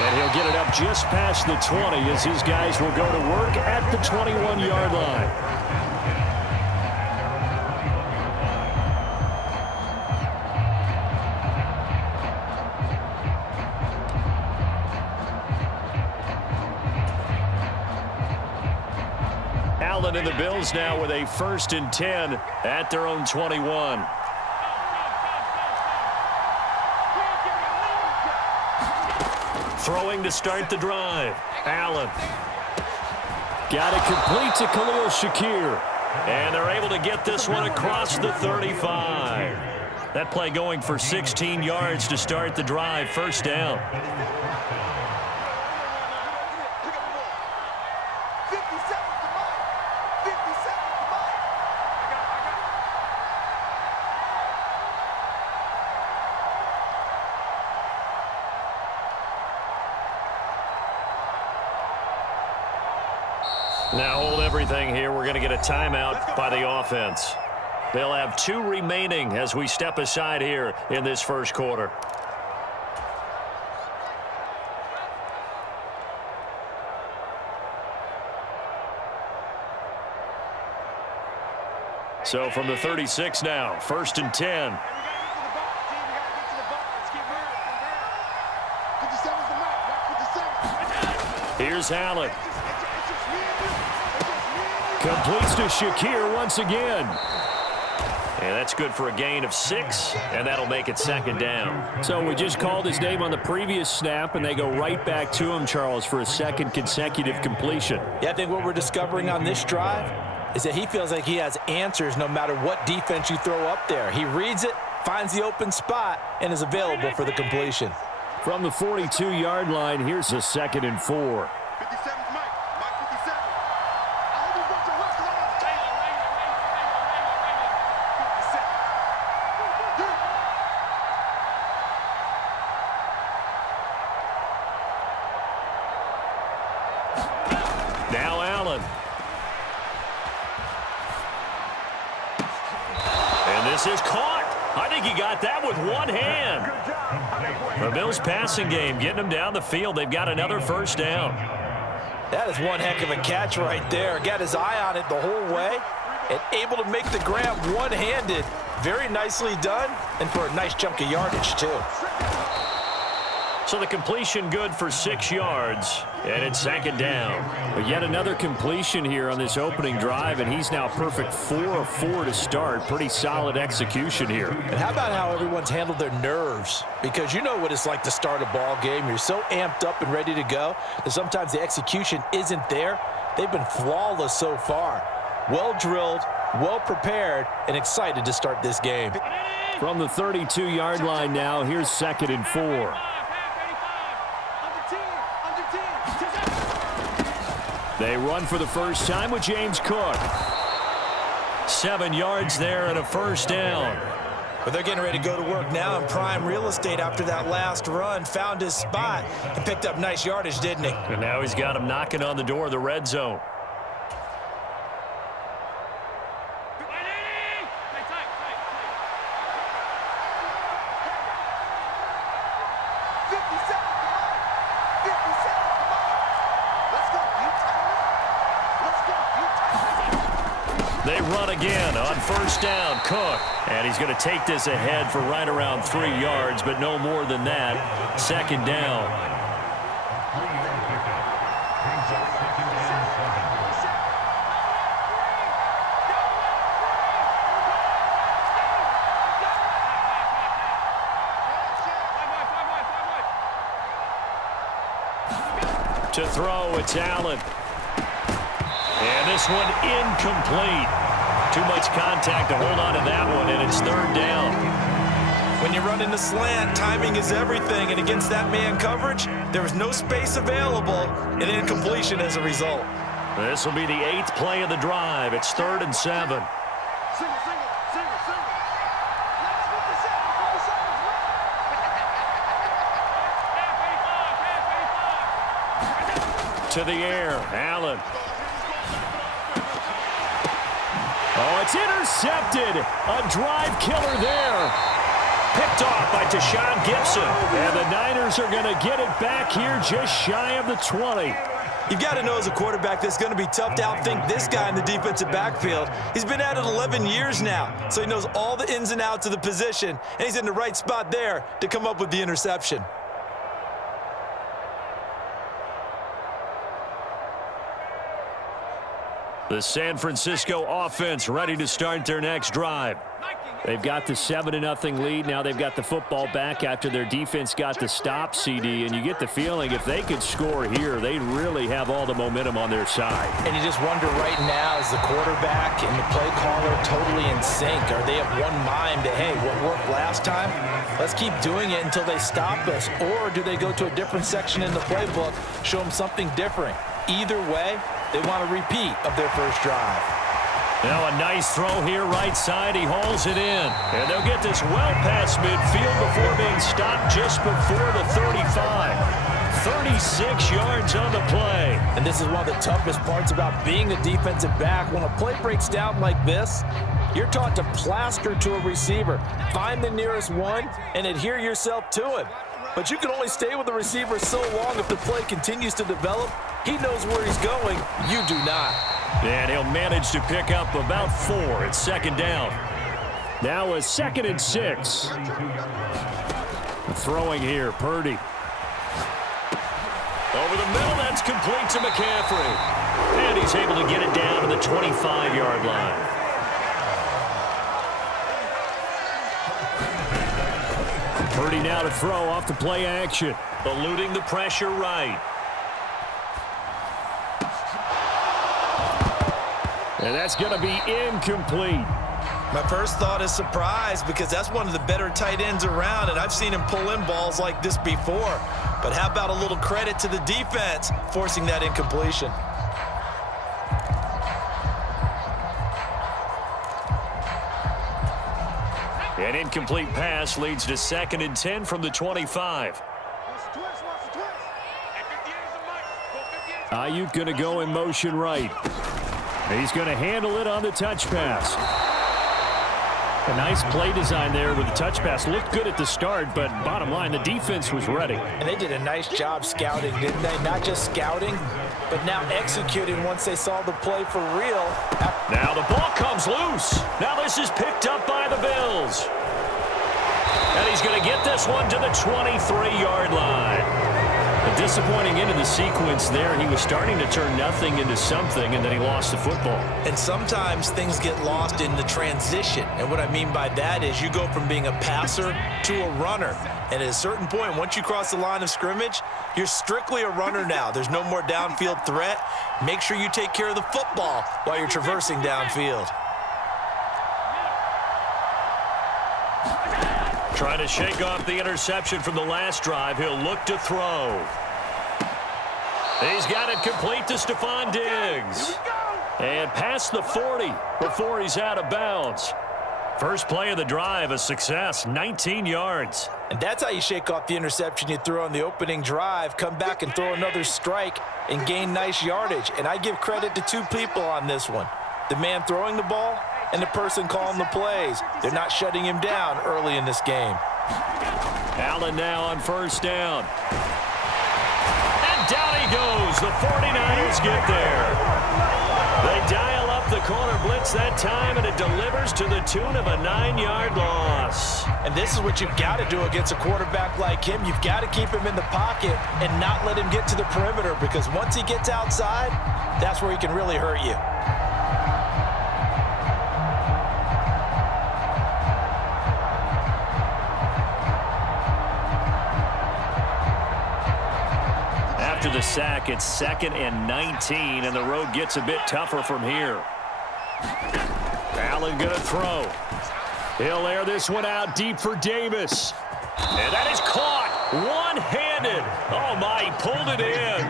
And he'll get it up just past the 20 as his guys will go to work at the 21-yard line. Allen and the Bills now with a 1st and 10 at their own 21. Throwing to start the drive. Allen. Got it complete to Khalil Shakir. And they're able to get this one across the 35. That play going for 16 yards to start the drive. 1st down. Now hold everything here. We're going to get a timeout by the offense. They'll have 2 remaining as we step aside here in this 1st quarter. So from the 36 now, 1st and 10. Here's Allen. Completes to Shakir once again. And that's good for a gain of 6, and that'll make it 2nd down. So we just called his name on the previous snap, and they go right back to him, Charles, for a 2nd consecutive completion. Yeah, I think what we're discovering on this drive is that he feels like he has answers no matter what defense you throw up there. He reads it, finds the open spot, and is available for the completion. From the 42-yard line, here's a 2nd and 4. Now Allen. And this is caught. I think he got that with one hand. The Bills passing game getting them down the field. They've got another 1st down. That is one heck of a catch right there. Got his eye on it the whole way and able to make the grab one-handed. Very nicely done and for a nice chunk of yardage too. So the completion good for 6 yards, and it's 2nd down. But yet another completion here on this opening drive, and he's now perfect 4 of 4 to start. Pretty solid execution here. And how about how everyone's handled their nerves? Because you know what it's like to start a ball game. You're so amped up and ready to go that sometimes the execution isn't there. They've been flawless so far. Well drilled, well prepared, and excited to start this game. From the 32-yard line now, here's 2nd and 4. They run for the first time with James Cook. 7 yards there and a 1st down. But they're getting ready to go to work now in prime real estate after that last run. Found his spot and picked up nice yardage, didn't he? And now he's got him knocking on the door of the red zone. They run again on 1st down. Cook. And he's going to take this ahead for right around 3 yards, but no more than that. 2nd down. To throw, it's Allen. And this one incomplete. Too much contact to hold on to that one, and it's 3rd down. When you run in the slant, timing is everything, and against that man coverage, there was no space available, and incompletion as a result. This will be the 8th play of the drive. It's 3rd and 7. To the air, Allen. Oh, it's intercepted. A drive killer there. Picked off by Tashawn Gibson. And the Niners are going to get it back here just shy of the 20. You've got to know as a quarterback that's going to be tough to outthink this guy in the defensive backfield. He's been at it 11 years now, so he knows all the ins and outs of the position, and he's in the right spot there to come up with the interception. The San Francisco offense ready to start their next drive. They've got the 7-0 lead. Now they've got the football back after their defense got the stop, CD. And you get the feeling if they could score here, they'd really have all the momentum on their side. And you just wonder right now, is the quarterback and the play caller totally in sync? Are they of one mind that, hey, what worked last time? Let's keep doing it until they stop us. Or do they go to a different section in the playbook, show them something different? Either way, they want a repeat of their first drive. Now a nice throw here right side. He hauls it in. And they'll get this well past midfield before being stopped just before the 35. 36 yards on the play. And this is one of the toughest parts about being a defensive back. When a play breaks down like this, you're taught to plaster to a receiver. Find the nearest one and adhere yourself to it. But you can only stay with the receiver so long if the play continues to develop. He knows where he's going. You do not. And he'll manage to pick up about 4. It's second down. Now a 2nd and 6. Throwing here, Purdy. Over the middle, that's complete to McCaffrey. And he's able to get it down to the 25-yard line. Purdy now to throw off the play action. Eluding the pressure right. And that's going to be incomplete. My first thought is surprise because that's one of the better tight ends around, and I've seen him pull in balls like this before. But how about a little credit to the defense forcing that incompletion? An incomplete pass leads to 2nd and 10 from the 25. Ayuk going to go in motion right. He's going to handle it on the touch pass. A nice play design there with the touch pass. Looked good at the start, but bottom line, the defense was ready. And they did a nice job scouting, didn't they? Not just scouting, but now executing once they saw the play for real. Now the ball comes loose. Now this is picked up by the Bills. And he's going to get this one to the 23-yard line. A disappointing end of the sequence there. He was starting to turn nothing into something, and then he lost the football. And sometimes things get lost in the transition. And what I mean by that is you go from being a passer to a runner. And at a certain point, once you cross the line of scrimmage, you're strictly a runner now. There's no more downfield threat. Make sure you take care of the football while you're traversing downfield. Trying to shake off the interception from the last drive. He'll look to throw. He's got it complete to Stephon Diggs. And past the 40 before he's out of bounds. First play of the drive, a success, 19 yards. And that's how you shake off the interception you threw on the opening drive, come back and throw another strike and gain nice yardage. And I give credit to two people on this one. The man throwing the ball and the person calling the plays. They're not shutting him down early in this game. Allen now on first down. And down he goes. The 49ers get there. They dial up the corner blitz that time, and it delivers to the tune of a 9-yard loss. And this is what you've got to do against a quarterback like him. You've got to keep him in the pocket and not let him get to the perimeter, because once he gets outside, that's where he can really hurt you. After the sack, it's 2nd and 19, and the road gets a bit tougher from here. Allen going to throw. He'll air this one out deep for Davis. And that is caught one-handed. Oh, my, he pulled it in.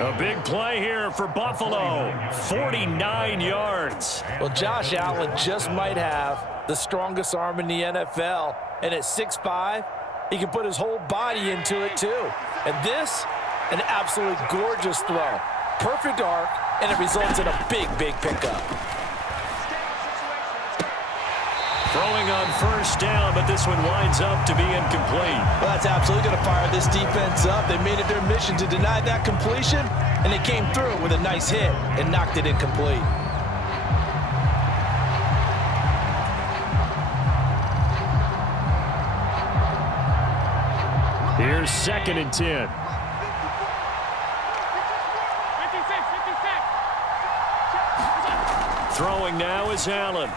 A big play here for Buffalo. 49 yards. Well, Josh Allen just might have the strongest arm in the NFL. And at 6'5", he can put his whole body into it, too. And this, an absolutely gorgeous throw. Perfect arc, and it results in a big, big pickup. From Throwing on first down, but this one winds up to be incomplete. Well, that's absolutely going to fire this defense up. They made it their mission to deny that completion, and they came through with a nice hit and knocked it incomplete. Here's 2nd and 10. Throwing now is Allen.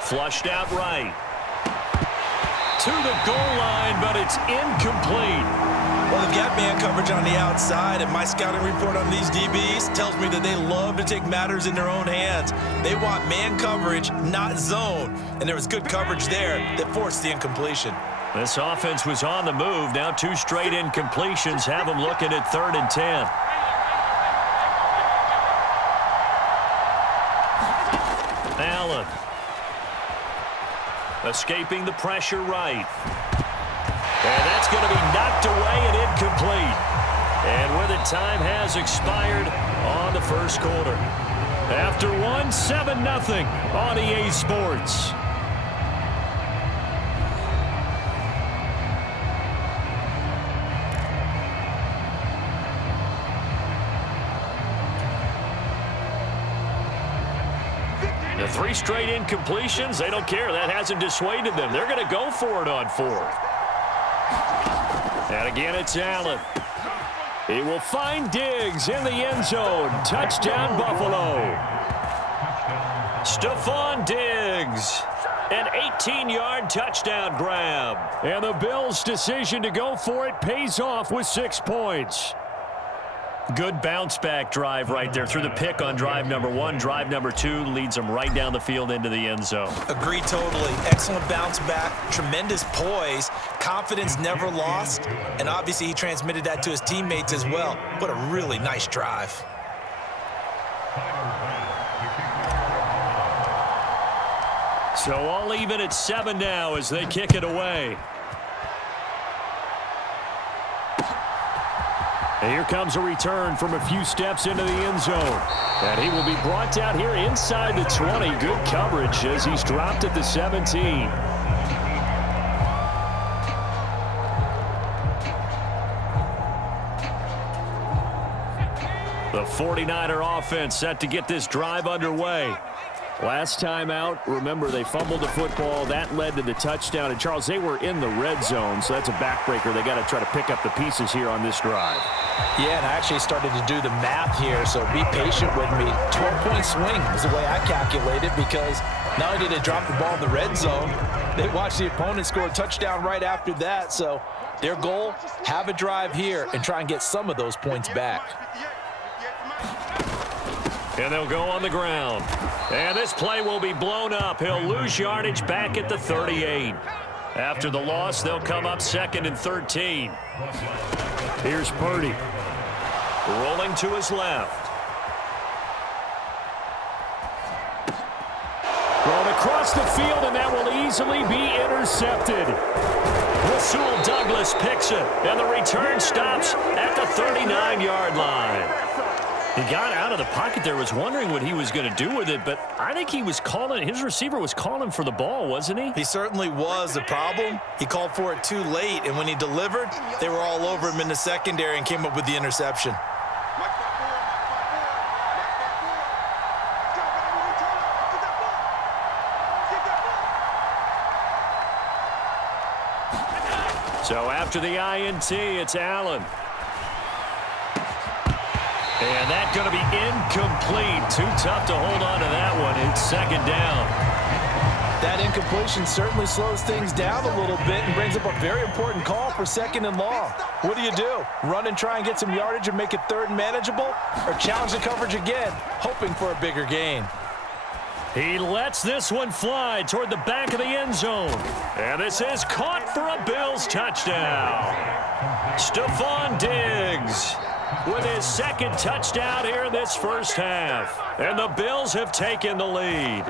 Flushed out right. To the goal line, but it's incomplete. Well, they've got man coverage on the outside, and my scouting report on these DBs tells me that they love to take matters in their own hands. They want man coverage, not zone. And there was good coverage there that forced the incompletion. This offense was on the move. Now 2 straight incompletions have them looking at 3rd and 10. Allen. Escaping the pressure right. And that's going to be knocked away and incomplete. And with it, time has expired on the first quarter. After one, 7-0 on EA Sports. The 3 straight incompletions, they don't care. That hasn't dissuaded them. They're going to go for it on 4th. And again, it's Allen. He will find Diggs in the end zone. Touchdown, Buffalo. Stephon Diggs. An 18-yard touchdown grab. And the Bills' decision to go for it pays off with 6 points. Good bounce-back drive right there through the pick on drive number 1. Drive number 2 leads them right down the field into the end zone. Agreed totally. Excellent bounce back, tremendous poise, confidence never lost, and obviously he transmitted that to his teammates as well. What a really nice drive. So all even at 7 now as they kick it away. And here comes a return from a few steps into the end zone. And he will be brought down here inside the 20. Good coverage as he's dropped at the 17. The 49er offense set to get this drive underway. Last time out, remember, they fumbled the football. That led to the touchdown. And, Charles, they were in the red zone, so that's a backbreaker. They got to try to pick up the pieces here on this drive. Yeah, and I actually started to do the math here, so be patient with me. 12-point swing is the way I calculate it, because not only did they drop the ball in the red zone, they watched the opponent score a touchdown right after that. So their goal, have a drive here and try and get some of those points back. And they'll go on the ground. And this play will be blown up. He'll lose yardage back at the 38. After the loss, they'll come up 2nd and 13. Here's Purdy. Rolling to his left. Thrown across the field, and that will easily be intercepted. Rasul Douglas picks it, and the return stops at the 39-yard line. He got out of the pocket there, was wondering what he was going to do with it, but I think he was calling, his receiver was calling for the ball, wasn't he? He certainly was. The problem, he called for it too late, and when he delivered, they were all over him in the secondary and came up with the interception. So after the INT, it's Allen. And that's going to be incomplete. Too tough to hold on to that one. It's 2nd down. That incompletion certainly slows things down a little bit and brings up a very important call for 2nd and long. What do? Run and try and get some yardage and make it 3rd and manageable? Or challenge the coverage again, hoping for a bigger gain? He lets this one fly toward the back of the end zone. And this is caught for a Bills touchdown. Stephon Diggs with his 2nd touchdown here in this first half. And the Bills have taken the lead.